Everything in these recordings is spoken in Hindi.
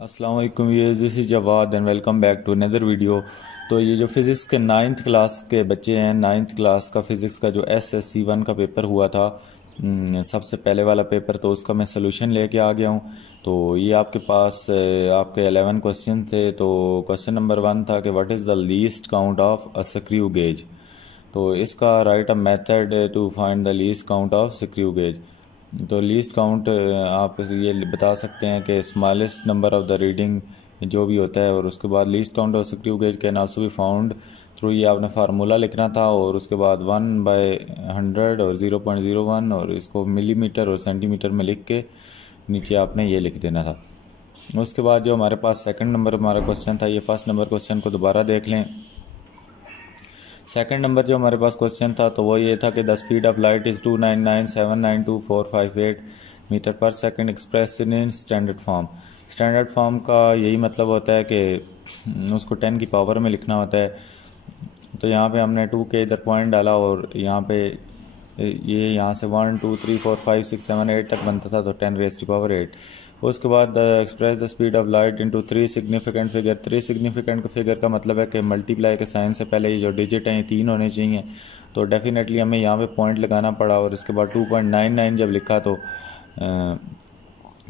अस्सलाम वालेकुम viewers, this is Jawad and welcome back to another video. तो ये जो फ़िज़िक्स के 9th क्लास के बच्चे हैं, 9th क्लास का फ़िज़िक्स का जो SSC 1 का पेपर हुआ था, सबसे पहले वाला पेपर, तो उसका मैं सलूशन लेके आ गया हूँ। तो ये आपके पास आपके 11 क्वेश्चन थे। तो क्वेश्चन नंबर 1 था कि what is the least count of a screw gauge. तो इसका right a method to find the least count of screw gauge. तो लीस्ट काउंट आप ये बता सकते हैं कि smallest number of the reading जो भी होता है, और उसके बाद least count of screw gauge can also be found through, ये आपने फार्मूला लिखना था, और उसके बाद 1/100 और 0.01 और इसको मिलीमीटर और सेंटीमीटर में लिख के नीचे आपने ये लिख देना था। उसके बाद जो हमारे पास सेकंड नंबर हमारा क्वेश्चन था, ये फर्स्ट नंबर क्वेश्चन को दोबारा देख लें। सेकंड नंबर जो हमारे पास क्वेश्चन था तो वो ये था कि the speed of light is 299,792,458 metre per second express in standard form. Standard form का यही मतलब होता है कि उसको 10 की पावर में लिखना होता है। तो यहाँ पे हमने 2 के इधर पॉइंट डाला, और यहाँ पे ये यहाँ से 1 2 3 4 5 6 7 8 तक बनता था, तो 10⁻⁸ उसके बाद express the speed of light into 3 significant figure. 3 significant figure का मतलब है कि मल्टीप्लाई के साइन से पहले ये जो डिजिट हैं ये 3 होने चाहिए। तो डेफिनेटली हमें यहाँ पे पॉइंट लगाना पड़ा, और इसके बाद 2.99 जब लिखा तो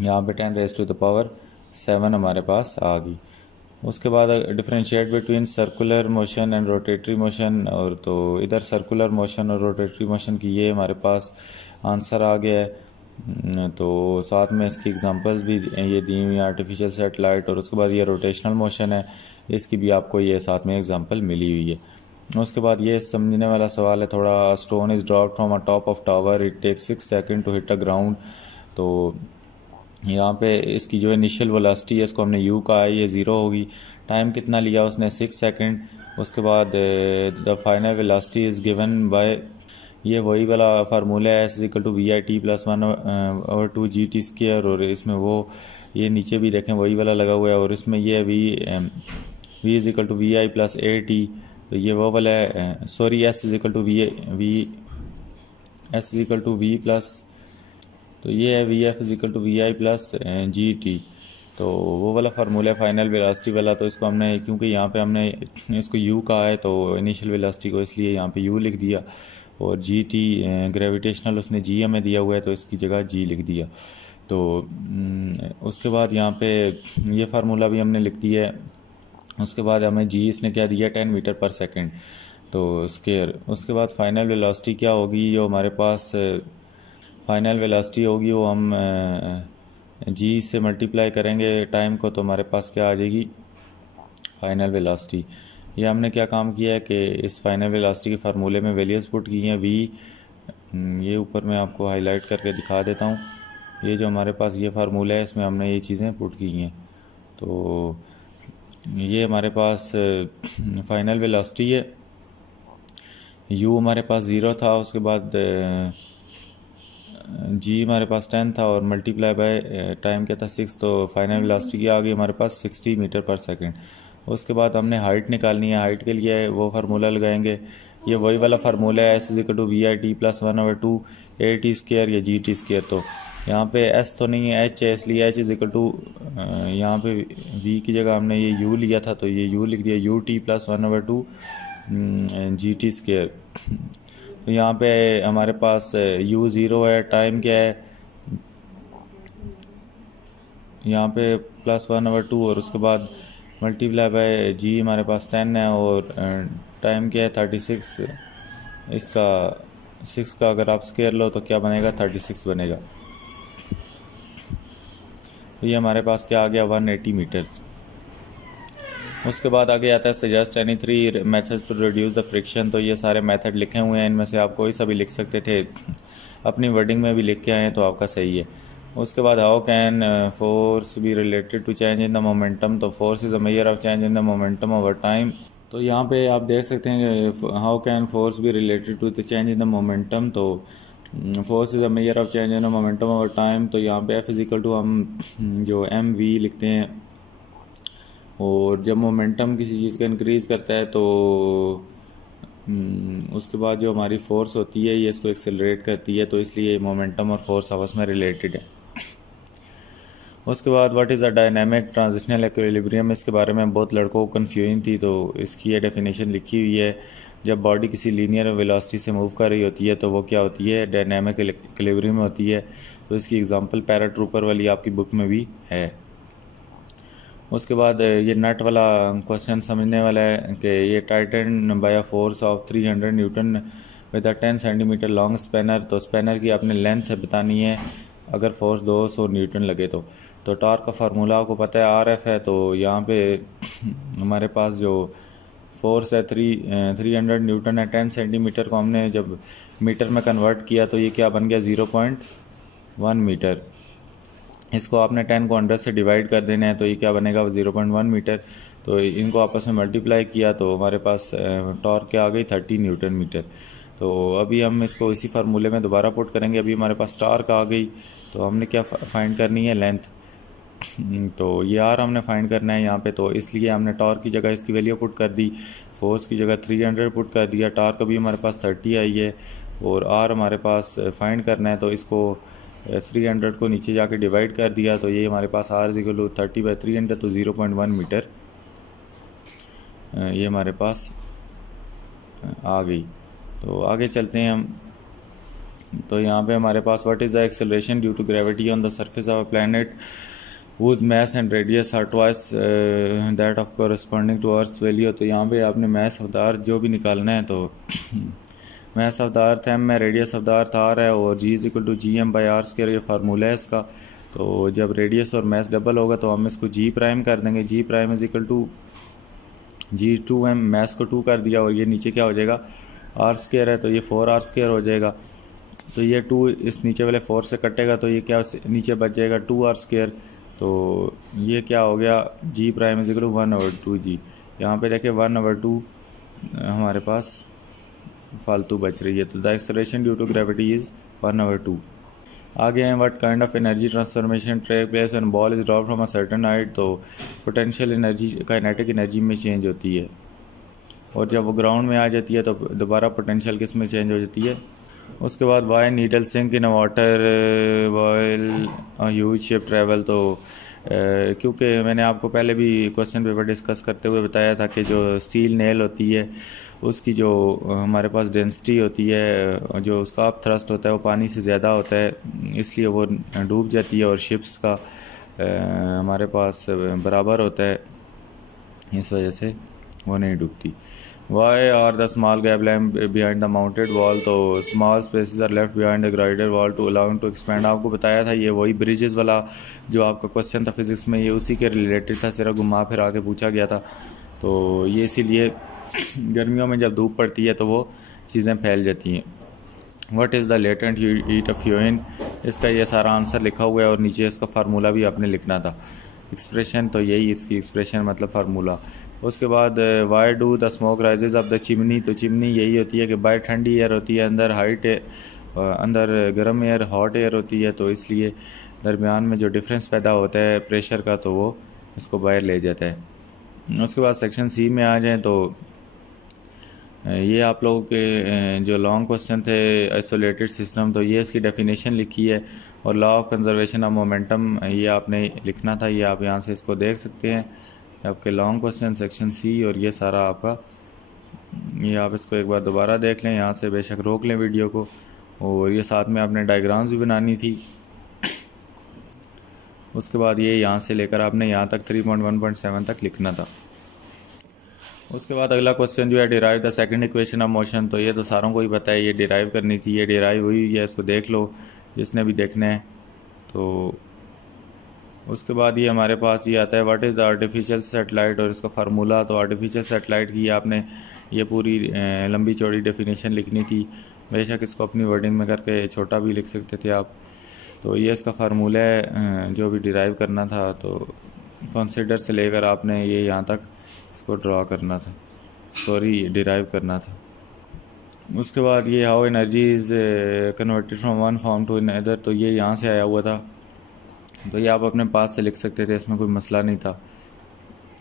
यहाँ पे 10⁻⁷ हमारे पास आ गई। उसके बाद differentiate between circular motion and rotatory motion, और तो इधर सर्कुलर मोशन और रोटेटरी मोशन की ये हमारे पास आंसर आ गया है। तो साथ में इसकी एग्जांपल्स भी ये दी हुई आर्टिफिशियल सेटेलाइट, और उसके बाद ये रोटेशनल मोशन है, इसकी भी आपको ये साथ में एग्जांपल मिली हुई है। उसके बाद ये समझने वाला सवाल है थोड़ा। Stone is dropped from a top of tower, it takes 6 second to hit a ground. तो यहाँ पे इसकी जो इनिशियल वेलोसिटी है इसको हमने u का है, ये 0 होगी। टाइम कितना लिया उसने, 6 सेकंड। उसके बाद the final velocity is given by, ये वही वाला फार्मूला है, S=VIT+1/2GT²। और इसमें वो ये नीचे भी देखें वही वाला लगा हुआ है, और इसमें ये V=VI+AT। तो ये वो वाला है, सॉरी, S=V+, तो ये है VF=VI+GT। तो वो वाला फार्मूला फाइनल वेलोसिटी वाला। तो इसको हमने, क्योंकि यहाँ पे हमने इसको u कहा है, तो इनिशियल वेलोसिटी को इसलिए यहाँ पे u लिख दिया, और GT ग्रेविटेशनल उसने g हमें दिया हुआ है, तो इसकी जगह g लिख दिया। तो उसके बाद यहाँ पे ये फार्मूला भी हमने लिख दिया है। उसके बाद हमें g इसने क्या दिया, 10 मीटर पर सेकेंड, तो स्केयर। उसके बाद फाइनल वेलोसिटी क्या होगी, जो हमारे पास फाइनल वेलोसिटी होगी वो हम जी से मल्टीप्लाई करेंगे टाइम को, तो हमारे पास क्या आ जाएगी, फाइनल वेलोसिटी। ये हमने क्या काम किया है कि इस फाइनल वेलोसिटी के फार्मूले में वैल्यूज़ पुट की हैं। वी, ये ऊपर मैं आपको हाईलाइट करके दिखा देता हूँ। ये जो हमारे पास ये फार्मूला है, इसमें हमने ये चीज़ें पुट की हैं। तो ये हमारे पास फाइनल वेलोसिटी है। यू हमारे पास 0 था, उसके बाद जी हमारे पास 10 था, और मल्टीप्लाई बाय टाइम क्या था, 6। तो फाइनल वेलोसिटी की आ गई हमारे पास 60 मीटर पर सेकंड। उसके बाद हमने हाइट निकालनी है। हाइट के लिए वो फार्मूला लगाएंगे, ये वही वाला फार्मूला है, S=VIT+1/2AT² या GT²। तो यहाँ पे S तो नहीं है, H है, इसलिए यहाँ पे V की जगह हमने ये U लिया था, तो ये U लिख दिया, UT+1/2GT²। तो यहाँ पे हमारे पास u 0 है, टाइम क्या है यहाँ पे +1/2, और उसके बाद मल्टीप्लाई बाय g हमारे पास 10 है, और टाइम क्या है 36। इसका 6 का अगर आप स्केयर लो तो क्या बनेगा, 36 बनेगा। तो ये हमारे पास क्या आ गया, 180 मीटर्स। उसके बाद आगे आता है suggest any 3 methods to reduce the friction. तो ये सारे मेथड लिखे हुए हैं, इनमें से आप कोई सा भी लिख सकते थे, अपनी वर्डिंग में भी लिख के आए हैं तो आपका सही है। उसके बाद how can force be related to change in the momentum. तो force is a measure of change in the momentum over time. तो यहाँ पे आप देख सकते हैं how can force be related to the change in the momentum. तो force is a measure of change in the momentum over time. तो यहाँ पे F= हम जो mv लिखते हैं, और जब मोमेंटम किसी चीज़ का इंक्रीज़ करता है तो उसके बाद जो हमारी फोर्स होती है ये इसको एक्सेलरेट करती है, तो इसलिए मोमेंटम और फोर्स आपस में रिलेटेड है। उसके बाद what is a dynamic transitional equilibrium, इसके बारे में बहुत लड़कों को कन्फ्यूजन थी, तो इसकी ये डेफिनेशन लिखी हुई है। जब बॉडी किसी लीनियर वेलोसिटी से मूव कर रही होती है तो वो क्या होती है, डायनामिक इक्विलिब्रियम में होती है। तो इसकी एग्जांपल पैराट्रूपर वाली आपकी बुक में भी है। उसके बाद ये नट वाला क्वेश्चन समझने वाला है कि ये tighten by a force of 300 newton with a 10 centimetre long spanner. तो स्पैनर की आपने लेंथ बतानी है अगर फोर्स 200 न्यूटन लगे तो टॉर्क का फार्मूला आपको पता है RF है। तो यहाँ पे हमारे पास जो फोर्स है 300 न्यूटन है, 10 सेंटीमीटर को हमने जब मीटर में कन्वर्ट किया तो ये क्या बन गया 0.1 मीटर। इसको आपने 10 को 100 से डिवाइड कर देना है तो ये क्या बनेगा 0.1 मीटर। तो इनको आपस में मल्टीप्लाई किया तो हमारे पास टॉर्क क्या आ गई 30 न्यूटन मीटर। तो अभी हम इसको इसी फार्मूले में दोबारा पुट करेंगे। अभी हमारे पास टॉर्क आ गई तो हमने क्या फाइंड करनी है, लेंथ। तो ये आर हमने फाइंड करना है यहाँ पे, तो इसलिए हमने टॉर्क की जगह इसकी वैल्यू पुट कर दी, फोर्स की जगह 300 पुट कर दिया, टॉर्क अभी हमारे पास 30 आई है और आर हमारे पास फाइंड करना है। तो इसको 300 को नीचे जाके डिवाइड कर दिया तो ये हमारे पास आर इक्वल टू 30/300 तो 0.1 मीटर ये हमारे पास आ गई। तो आगे चलते हैं हम। तो यहाँ पे हमारे पास what is the acceleration due to gravity on the surface of a planet whose mass and radius are twice that of corresponding to Earth's value। तो यहाँ पे आपने mass of the earth जो भी निकालना है तो mass of the earth m है, radius of the earth r है और g is equal to gm by r square, ये फार्मूला है इसका। तो जब रेडियस और mass डबल होगा तो हम इसको g प्राइम कर देंगे, g prime is equal to g2m, mass को 2 कर दिया और ये नीचे क्या हो जाएगा r स्क्वायर है तो ये 4r स्क्वायर हो जाएगा। तो ये 2 इस नीचे वाले 4 से कटेगा तो ये क्या नीचे बच जाएगा 2r स्क्वायर। तो ये क्या हो गया g prime is equal to 1/2g। यहाँ पे देखें 1/2 हमारे पास फालतू बच रही है। तो the acceleration due to gravity is 1/2। आगे हैं what kind of energy transformation take place when ball is drop from a certain height. तो पोटेंशियल एनर्जी काइनेटिक एनर्जी में चेंज होती है और जब वो ग्राउंड में आ जाती है तो दोबारा पोटेंशियल किस में चेंज हो जाती है। उसके बाद why needle sink in water while huge ship travel. तो क्योंकि मैंने आपको पहले भी क्वेश्चन पेपर डिस्कस करते हुए बताया था कि जो स्टील नेल होती है उसकी जो हमारे पास डेंसिटी होती है, जो उसका अप थ्रस्ट होता है वो पानी से ज़्यादा होता है, इसलिए वो डूब जाती है और शिप्स का हमारे पास बराबर होता है, इस वजह से वो नहीं डूबती। Why are the small gap left behind the mounted wall। तो small spaces are left behind the girded wall to allow to expand। आपको बताया था ये वही ब्रिजेस वाला जो आपका क्वेश्चन था फिजिक्स में, ये उसी के रिलेटेड था, सिर्फ घुमा फिर आके पूछा गया था। तो ये इसीलिए गर्मियों में जब धूप पड़ती है तो वो चीज़ें फैल जाती हैं। What is the latent heat of fuel। इसका ये सारा आंसर लिखा हुआ है और नीचे इसका फार्मूला भी आपने लिखना था, एक्सप्रेशन तो यही इसकी एक्सप्रेशन मतलब फार्मूला। उसके बाद why do the smoke rises of the chimney. तो चिमनी यही होती है कि बाहर ठंडी एयर होती है, अंदर अंदर गर्म एयर हॉट एयर होती है, तो इसलिए दरमियान में जो डिफरेंस पैदा होता है प्रेशर का तो वो इसको बाहर ले जाता है। उसके बाद सेक्शन सी में आ जाएं तो ये आप लोगों के जो लॉन्ग क्वेश्चन थे आइसोलेटेड सिस्टम, तो ये इसकी डेफिनेशन लिखी है और law of conservation of momentum ये आपने लिखना था, ये आप यहाँ से इसको देख सकते हैं आपके लॉन्ग क्वेश्चन सेक्शन सी। और ये सारा आपका, ये आप इसको एक बार दोबारा देख लें, यहाँ से बेशक रोक लें वीडियो को, और ये साथ में आपने डायग्राम्स भी बनानी थी। उसके बाद ये यहाँ से लेकर आपने यहाँ तक 3.1.7 तक लिखना था। उसके बाद अगला क्वेश्चन जो है derive the second equation of motion. तो ये तो सारों को ही पता है, ये डिराइव करनी थी, ये डिराइव हुई है, इसको देख लो जिसने भी देखना है। तो उसके बाद ये हमारे पास ये आता है what is the artificial satellite और इसका फार्मूला। तो आर्टिफिशियल सेटेलाइट की आपने ये पूरी लंबी चौड़ी डेफिनेशन लिखनी थी, बेशक इसको अपनी वर्डिंग में करके छोटा भी लिख सकते थे आप। तो ये इसका फार्मूला है जो भी डिराइव करना था, तो कंसीडर से लेकर आपने ये यहाँ तक इसको ड्रा करना था, सॉरी डिराइव करना था। उसके बाद ये how energy is converted from one form to another, तो ये यहाँ से आया हुआ था, तो ये आप अपने पास से लिख सकते थे, इसमें कोई मसला नहीं था।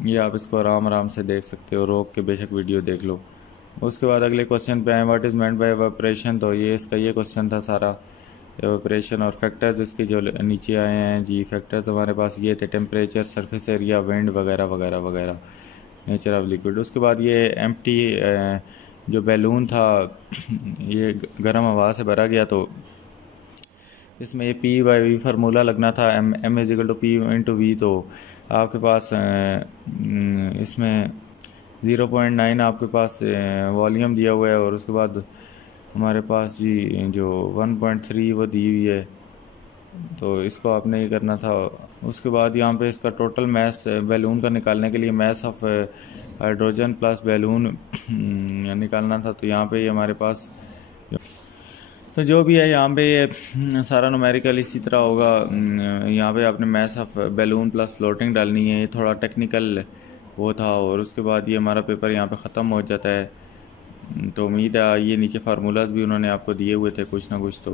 ये आप इसको आराम आराम से देख सकते हो, रोक के बेशक वीडियो देख लो। उसके बाद अगले क्वेश्चन पे आए what is meant by evaporation. तो ये इसका ये क्वेश्चन था सारा, एवापोरेशन और फैक्टर्स इसके जो नीचे आए हैं जी, फैक्टर्स हमारे पास ये थे, टेम्परेचर, सरफेस एरिया, विंड वगैरह वगैरह वगैरह, नेचर ऑफ लिक्विड। उसके बाद ये एम्प्टी जो बैलून था ये गर्म हवा से भरा गया, तो इसमें ये P/V फार्मूला लगना था, M=P/V। तो आपके पास इसमें 0.9 आपके पास वॉल्यूम दिया हुआ है, और उसके बाद हमारे पास जी जो 1.3 वो दी हुई है, तो इसको आपने ये करना था। उसके बाद यहाँ पे इसका टोटल मैस बैलून का निकालने के लिए mass of hydrogen plus balloon निकालना था। तो यहाँ पे ये हमारे पास तो जो भी है यहाँ पे ये सारा न्यूमेरिकल इसी तरह होगा। यहाँ पे आपने mass of balloon plus floating डालनी है, ये थोड़ा टेक्निकल वो था। और उसके बाद ये हमारा पेपर यहाँ पे ख़त्म हो जाता है। तो उम्मीद है ये नीचे फार्मूलाज भी उन्होंने आपको दिए हुए थे कुछ ना कुछ। तो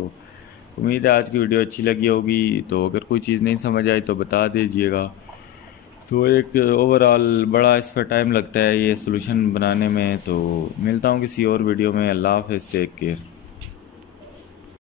उम्मीद है आज की वीडियो अच्छी लगी होगी। तो अगर कोई चीज़ नहीं समझ आई तो बता दीजिएगा। तो एक ओवरऑल बड़ा इस पर टाइम लगता है ये सोल्यूशन बनाने में। तो मिलता हूँ किसी और वीडियो में। अल्लाह हाफ़िज़, टेक केयर।